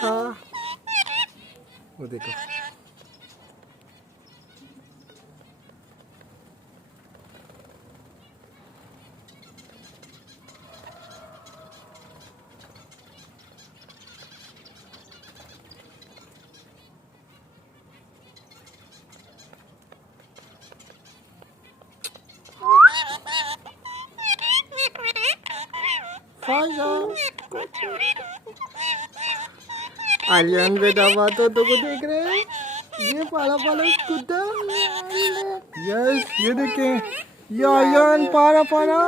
हाँ वो देखो आलियन बेटा हुआ तो को देख रहे हैं ये पाला पाला कुत्ता यस ये देखें ये आलियन पारा पारा